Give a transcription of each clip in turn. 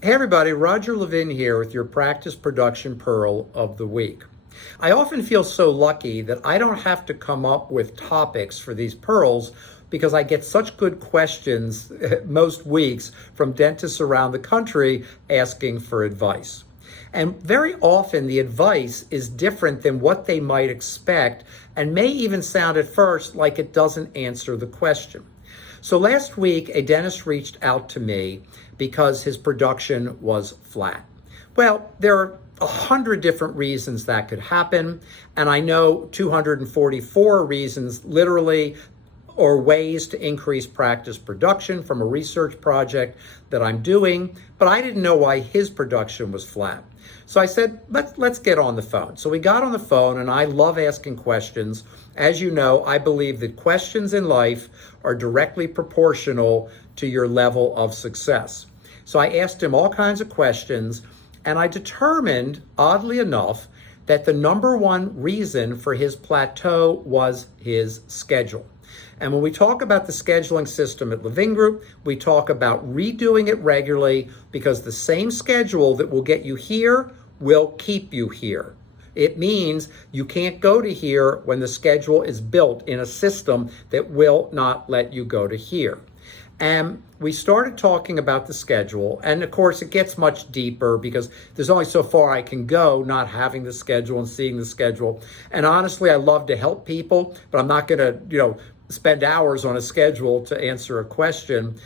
Hey everybody, Roger Levin here with your Practice Production Pearl of the Week. I often feel so lucky that I don't have to come up with topics for these pearls because I get such good questions most weeks from dentists around the country asking for advice. And very often the advice is different than what they might expect and may even sound at first like it doesn't answer the question. So last week, a dentist reached out to me because his production was flat. Well, there are 100 different reasons that could happen, and I know 244 reasons literally or ways to increase practice production from a research project that I'm doing, but I didn't know why his production was flat. So I said, let's get on the phone. So we got on the phone, and I love asking questions. As you know, I believe that questions in life are directly proportional to your level of success. So I asked him all kinds of questions, and I determined, oddly enough, that the number one reason for his plateau was his schedule. And when we talk about the scheduling system at Levin Group, we talk about redoing it regularly because the same schedule that will get you here will keep you here. It means you can't go to here when the schedule is built in a system that will not let you go to here. And we started talking about the schedule. And of course, it gets much deeper because there's only so far I can go not having the schedule and seeing the schedule. And honestly, I love to help people, but I'm not going to, spend hours on a schedule to answer a question,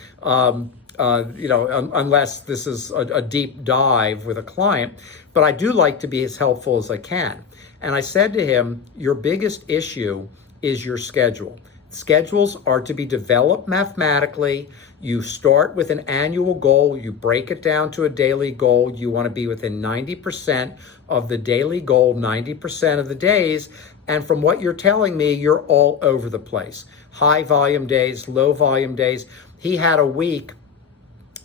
unless this is a deep dive with a client. But I do like to be as helpful as I can. And I said to him, your biggest issue is your schedule. Schedules are to be developed mathematically. You start with an annual goal. You break it down to a daily goal. You want to be within 90% of the daily goal, 90% of the days. And from what you're telling me, you're all over the place. High volume days, low volume days. He had a week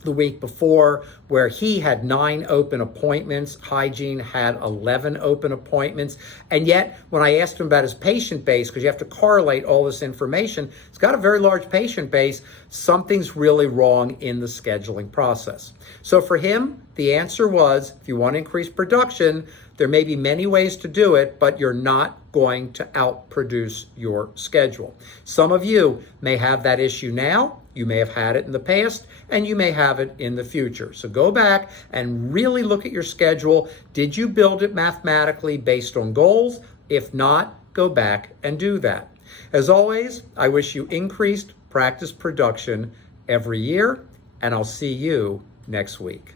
the week before where he had 9 open appointments. Hygiene had 11 open appointments. And yet, when I asked him about his patient base, because you have to correlate all this information, he's got a very large patient base. Something's really wrong in the scheduling process. So for him, the answer was, if you want to increase production, there may be many ways to do it, but you're not going to outproduce your schedule. Some of you may have that issue now. You may have had it in the past, and you may have it in the future. So go back and really look at your schedule. Did you build it mathematically based on goals? If not, go back and do that. As always, I wish you increased practice production every year, and I'll see you next week.